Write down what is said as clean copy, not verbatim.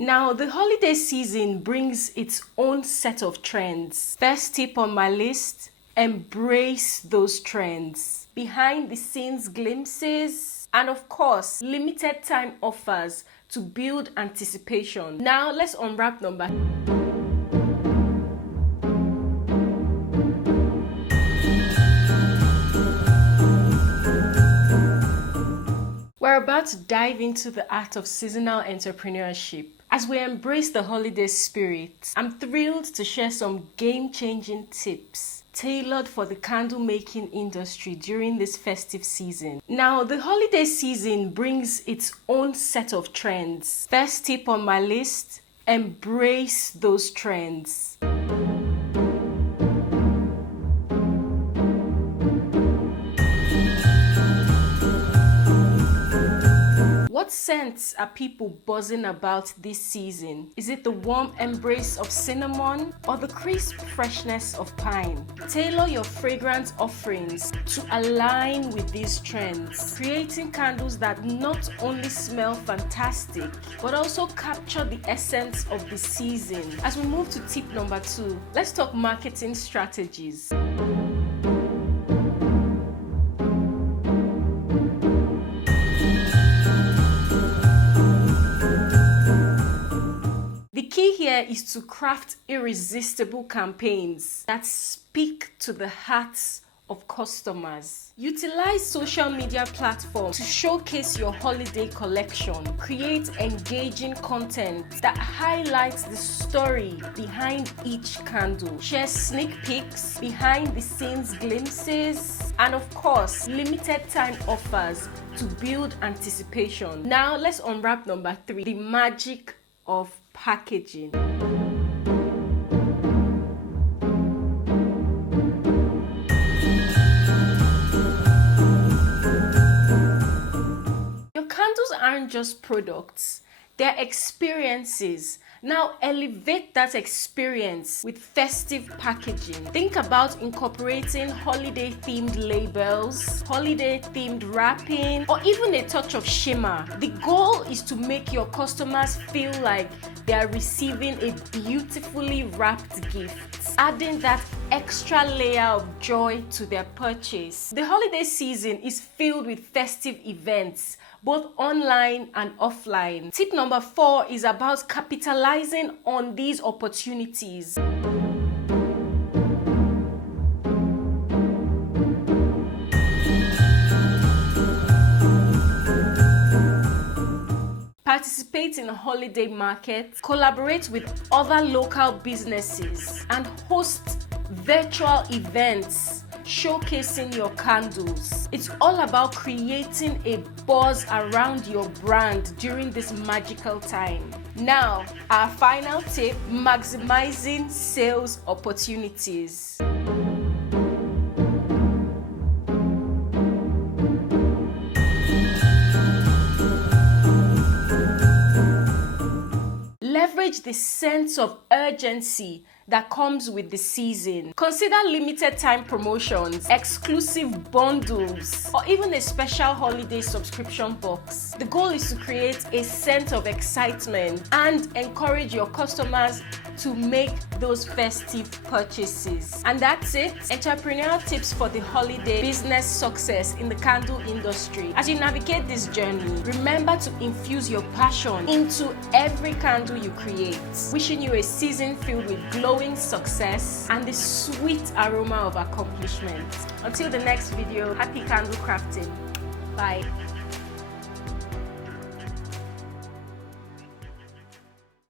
Now, the holiday season brings its own set of trends. First tip on my list, embrace those trends. Behind the scenes glimpses, and of course, limited time offers to build anticipation. Now, let's unwrap number. We're about to dive into the art of seasonal entrepreneurship. As we embrace the holiday spirit, I'm thrilled to share some game-changing tips tailored for the candle making industry during this festive season. Now, the holiday season brings its own set of trends. First tip on my list, embrace those trends. What scents are people buzzing about this season? Is it the warm embrace of cinnamon or the crisp freshness of pine? Tailor your fragrance offerings to align with these trends, creating candles that not only smell fantastic but also capture the essence of the season. As we move to tip number 2, let's talk marketing strategies. The key here is to craft irresistible campaigns that speak to the hearts of customers. Utilize social media platforms to showcase your holiday collection. Create engaging content that highlights the story behind each candle. Share sneak peeks, behind the scenes glimpses, and of course, limited time offers to build anticipation. Now let's unwrap number 3, the magic of packaging. Your candles aren't just products, they're experiences. Now elevate that experience with festive packaging. Think about incorporating holiday themed labels, holiday themed wrapping, or even a touch of shimmer. The goal is to make your customers feel like they are receiving a beautifully wrapped gift, adding that extra layer of joy to their purchase. The holiday season is filled with festive events, both online and offline. Tip number 4 is about capitalizing on these opportunities. Participate in holiday markets, collaborate with other local businesses, and host virtual events showcasing your candles. It's all about creating a buzz around your brand during this magical time. Now, our final tip, maximizing sales opportunities. Leverage the sense of urgency that comes with the season. Consider limited time promotions, exclusive bundles, or even a special holiday subscription box. The goal is to create a sense of excitement and encourage your customers to make those festive purchases. And that's it. Entrepreneurial tips for the holiday business success in the candle industry. As you navigate this journey, remember to infuse your passion into every candle you create. Wishing you a season filled with glowing success and the sweet aroma of accomplishment. Until the next video, happy candle crafting. Bye.